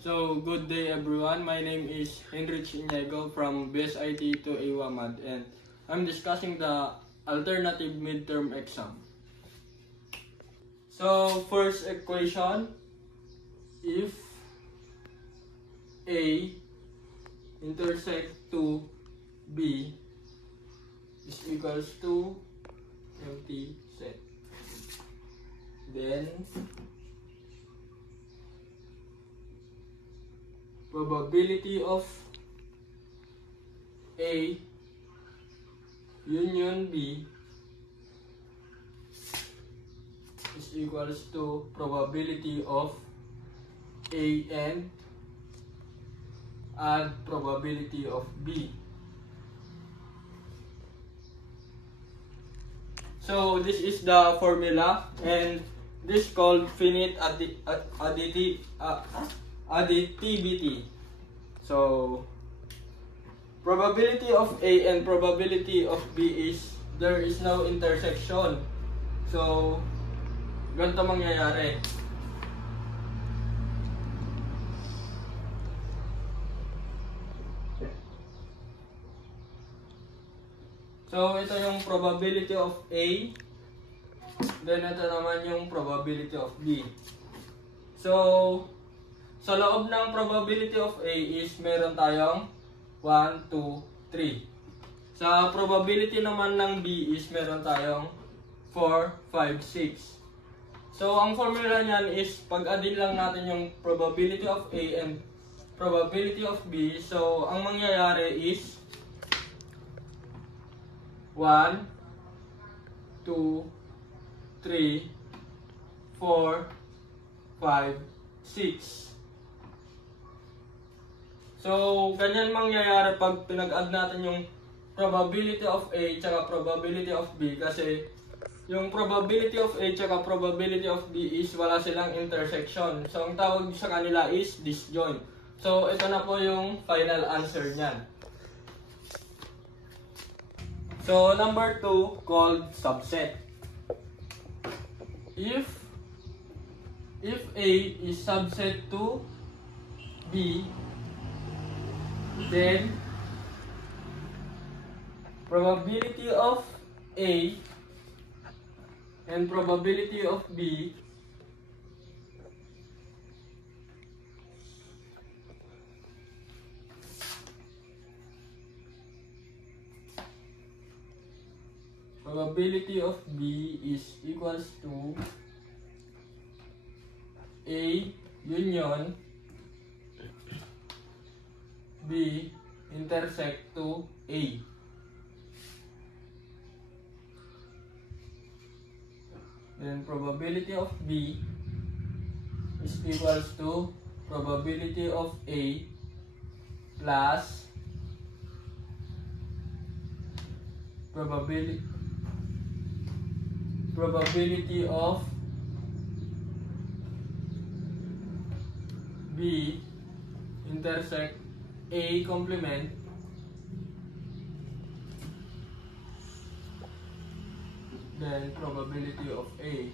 So, good day everyone. My name is Henrich Iniego from BSIT to AWAMAD, and I'm discussing the alternative midterm exam. So, first equation, if A intersect to B is equals to empty set. Then, probability of A union B is equals to probability of A and add probability of B. So this is the formula, and this called finite additivity. So probability of A and probability of B is there is no intersection. So ganito mangyayari. So ito yung probability of A, then ito naman yung probability of B. So sa loob ng probability of A is meron tayong 1, 2, 3. Sa probability naman ng B is meron tayong 4, 5, 6. So ang formula niyan is pag-addin lang natin yung probability of A and probability of B. So ang mangyayari is 1, 2, 3, 4, 5, 6. So, ganyan mangyayari pag pinag-add natin yung probability of A tsaka probability of B, kasi yung probability of A tsaka probability of B is wala silang intersection. So, ang tawag sa kanila is disjoint. So, ito na po yung final answer niyan. So, number 2 called subset. If A is subset to B, then probability of A and probability of B is equals to A union B intersect to A. Then probability of B is equals to probability of A plus probability of B intersect A complement then probability of A.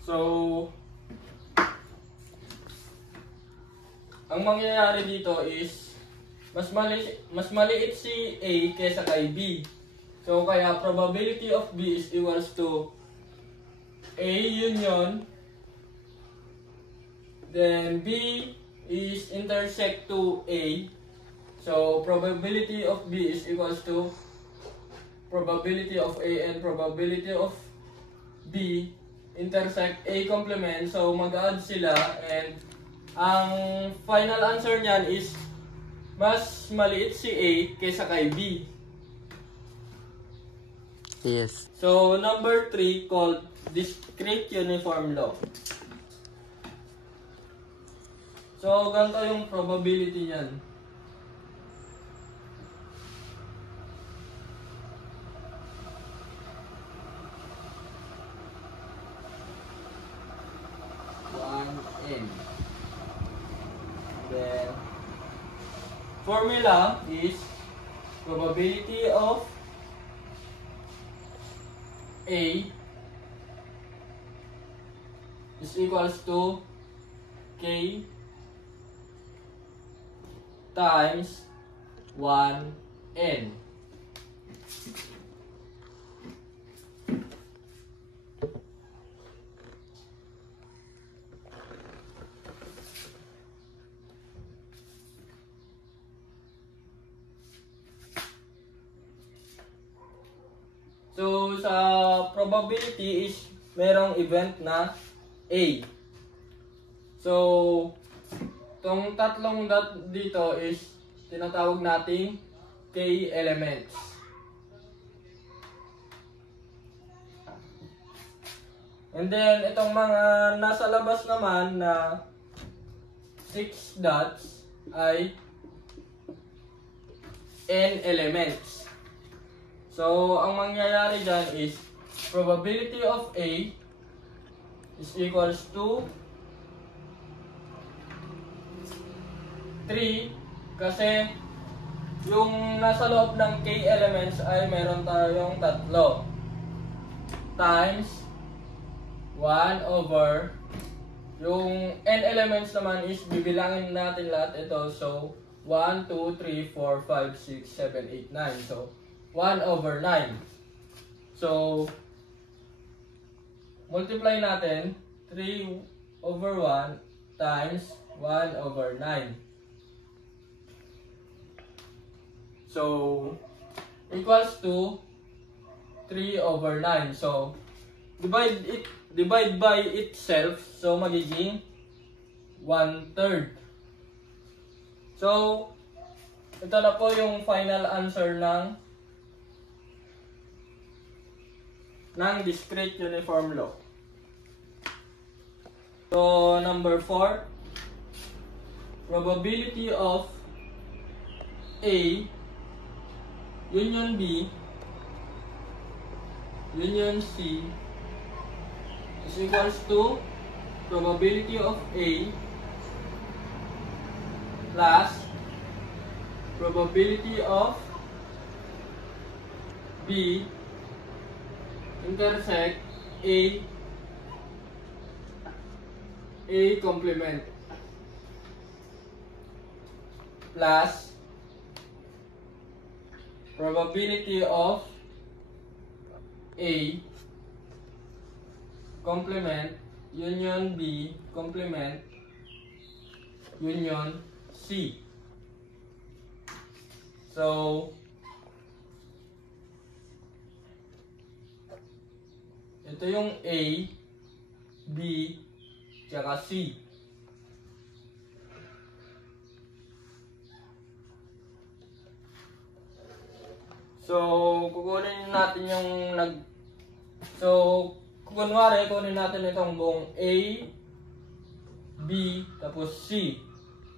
So ang mangyayari dito is mas maliit si A kaysa kay B. So kaya probability of B is equals to A union, then B is intersect to A. So probability of B is equals to probability of A and probability of B intersect A complement. So mag-add sila, and ang final answer niyan is mas maliit si A kaysa kay B. Yes. So number 3 called discrete uniform law. So ganito yung probability niyan. N. Then formula is probability of A is equals to K times 1N. So, sa probability is merong event na A. So, tong tatlong dot dito is tinatawag nating K elements. And then, itong mga nasa labas naman na 6 dots ay N elements. So, ang mangyayari dyan is probability of A is equals to 3 kasi yung nasa loob ng K elements ay meron tayong tatlo times 1 over yung N elements naman is bibilangin natin lahat ito. So, 1, 2, 3, 4, 5, 6, 7, 8, 9. So, 1 over 9. So, multiply natin 3 over 1 times 1 over 9. So, equals to 3 over 9. So, divide by itself. So, magiging 1/3. So, ito na po yung final answer ng discrete uniform law. So, number 4, probability of A union B union C is equals to probability of A plus probability of B intersect A complement plus probability of A complement union B complement union C. So, ito yung A, B, tsaka C. So, kukunin natin yung kunwari, kunin natin itong buong A, B, tapos C.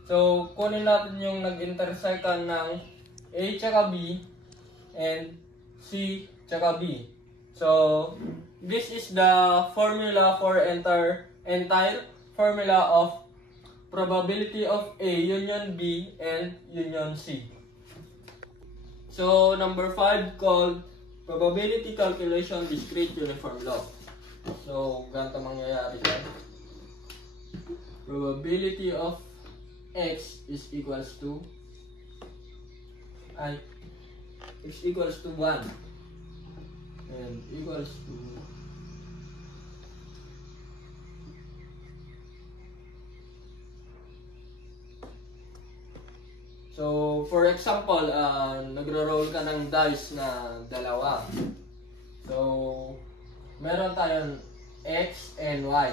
So, kunin natin yung nag-intersectan ng A tsaka B and C tsaka B. So, this is the formula for entire formula of probability of A union B and union C. So, number 5 called probability calculation discrete uniform law. So, ganito mangyayari yan. Probability of X is equals to x equals to 1 and equals to so, for example, nagro-roll ka ng dice na dalawa. So, meron tayong X and Y.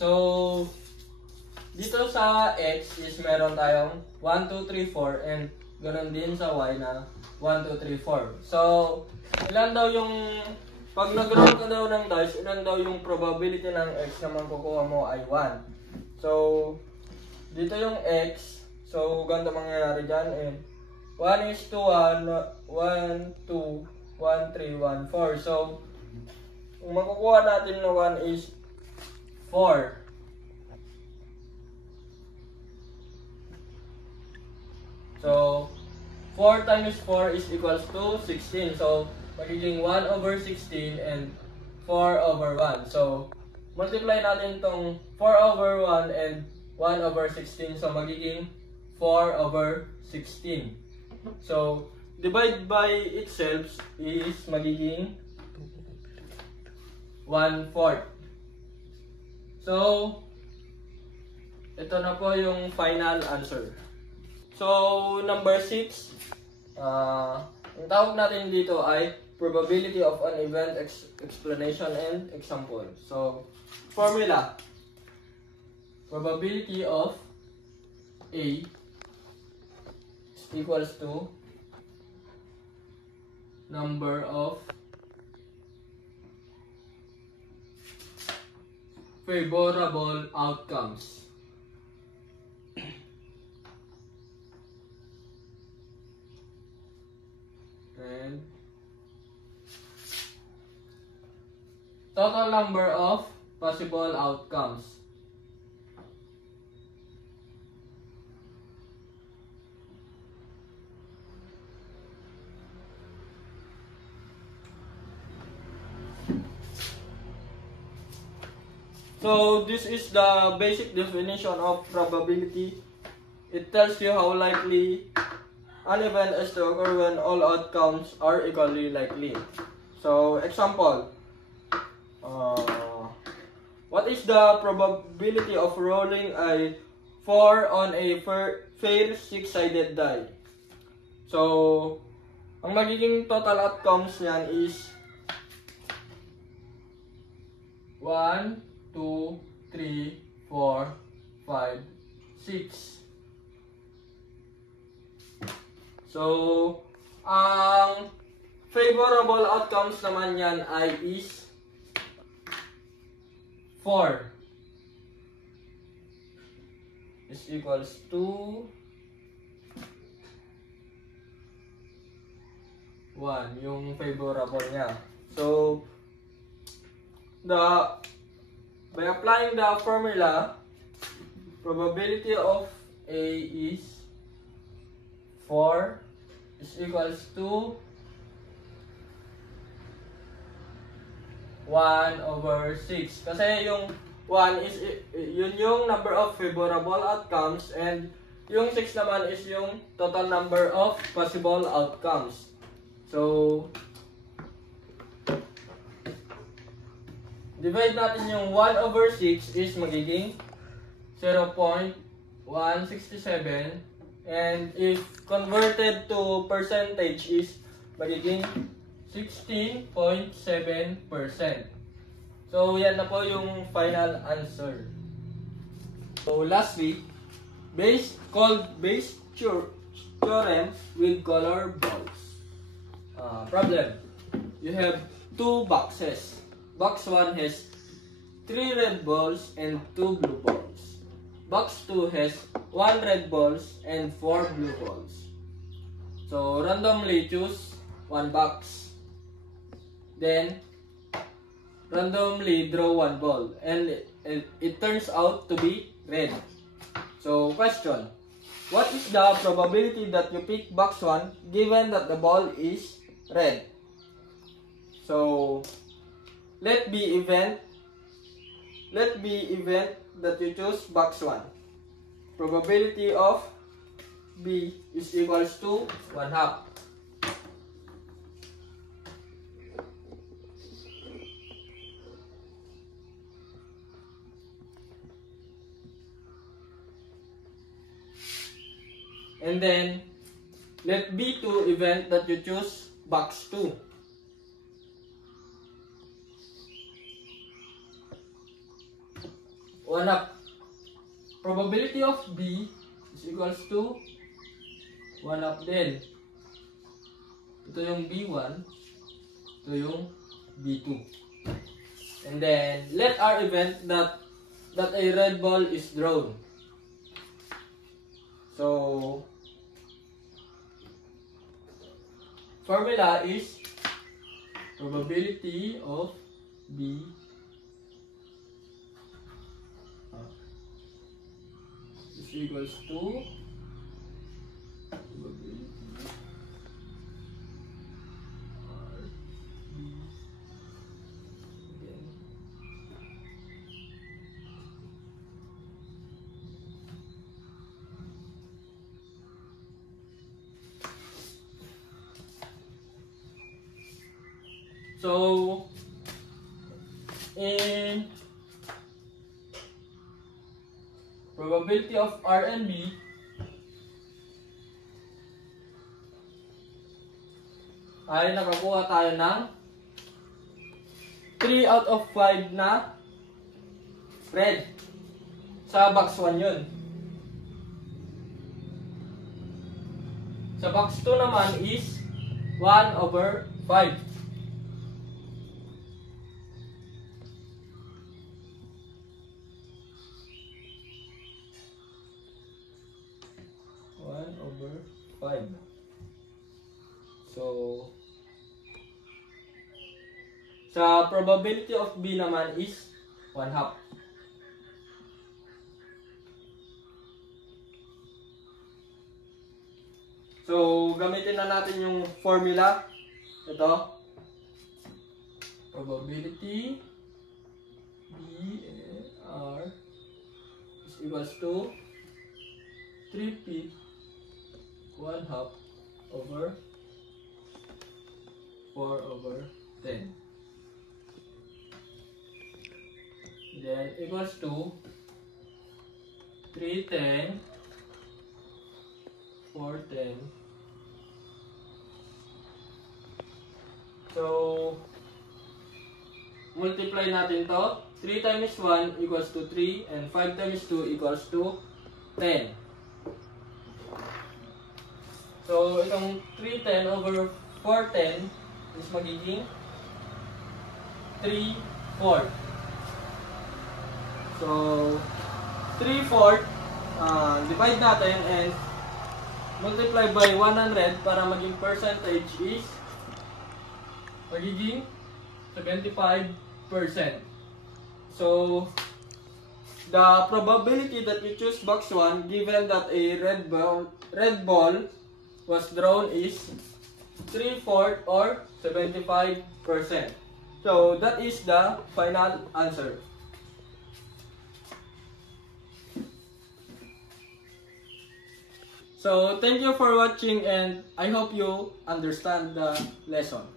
So, dito sa X is meron tayong 1, 2, 3, 4 and ganoon din sa Y na 1, 2, 3, 4. So, ilan daw yung pag nag-roll ka daw ng dice, ilan daw yung probability ng x na makukuha mo ay 1. So, dito yung x. So, ganito mangyayari dyan. And 1 is to 1, 1, 2, 1, 3, 1, 4. So, kung makukuha natin na 1 is 4. So, 4 times 4 is equals to 16. So, magiging 1 over 16 and 4 over 1. So, multiply natin itong 4 over 1 and 1 over 16. So, magiging 4 over 16. So, divide by itself is magiging 1/4. So, ito na po yung final answer. So, number 6, ang tawag natin dito ay probability of an event, explanation, and example. So, formula. Probability of A is equals to number of favorable outcomes. And total number of possible outcomes. So this is the basic definition of probability. It tells you how likely an event is to occur when all outcomes are equally likely. So, example, what is the probability of rolling a 4 on a fair 6-sided die? So, ang magiging total outcomes niyan is 1, 2, 3, 4, 5, 6. So, ang favorable outcomes naman yan ay is 4 is equals to 1, yung favorable niya. So, by applying the formula, probability of A is 4 is equals to 1 over 6. Kasi yung 1 is yun yung number of favorable outcomes and yung 6 naman is yung total number of possible outcomes. So, divide natin yung 1 over 6 is magiging 0.167. And if converted to percentage is magiging 16.7%. So, yan na po yung final answer. So, lastly, called Bayes theorem with color balls. Problem. You have 2 boxes. Box 1 has 3 red balls and 2 blue balls. Box 2 has 1 red balls and 4 blue balls. So, randomly choose 1 box. Then, randomly draw 1 ball. And it turns out to be red. So, question. What is the probability that you pick box 1 given that the ball is red? So, let be event that you choose box 1. Probability of B is equals to 1/2. And then, let B2 event that you choose box 2. Probability of B is equals to 1/2 din. Ito yung B1, ito yung B2. And then, let R event that a red ball is drawn. So, formula is probability of B is equals to probability R B again. So, in probability of R and B, ay nakakuha tayo ng 3 out of 5 na red. Sa box 1 yun. Sa box 2 naman is 1/5. So, sa probability of B naman is 1/2. So, gamitin na natin yung formula. Ito. Probability B R is equals to 3P 1/2 over 4/10. Then equals to 310, 410. So, multiply natin to. 3 times 1 equals to 3 and 5 times 2 equals to 10. So, itong 310 over 410 is magiging 3/4. So, 3/4, divide natin and multiply by 100 para maging percentage is magiging 75%. So, the probability that you choose box 1 given that a red ball was drawn is 3/4 or 75%. So, that is the final answer. So, thank you for watching and I hope you understand the lesson.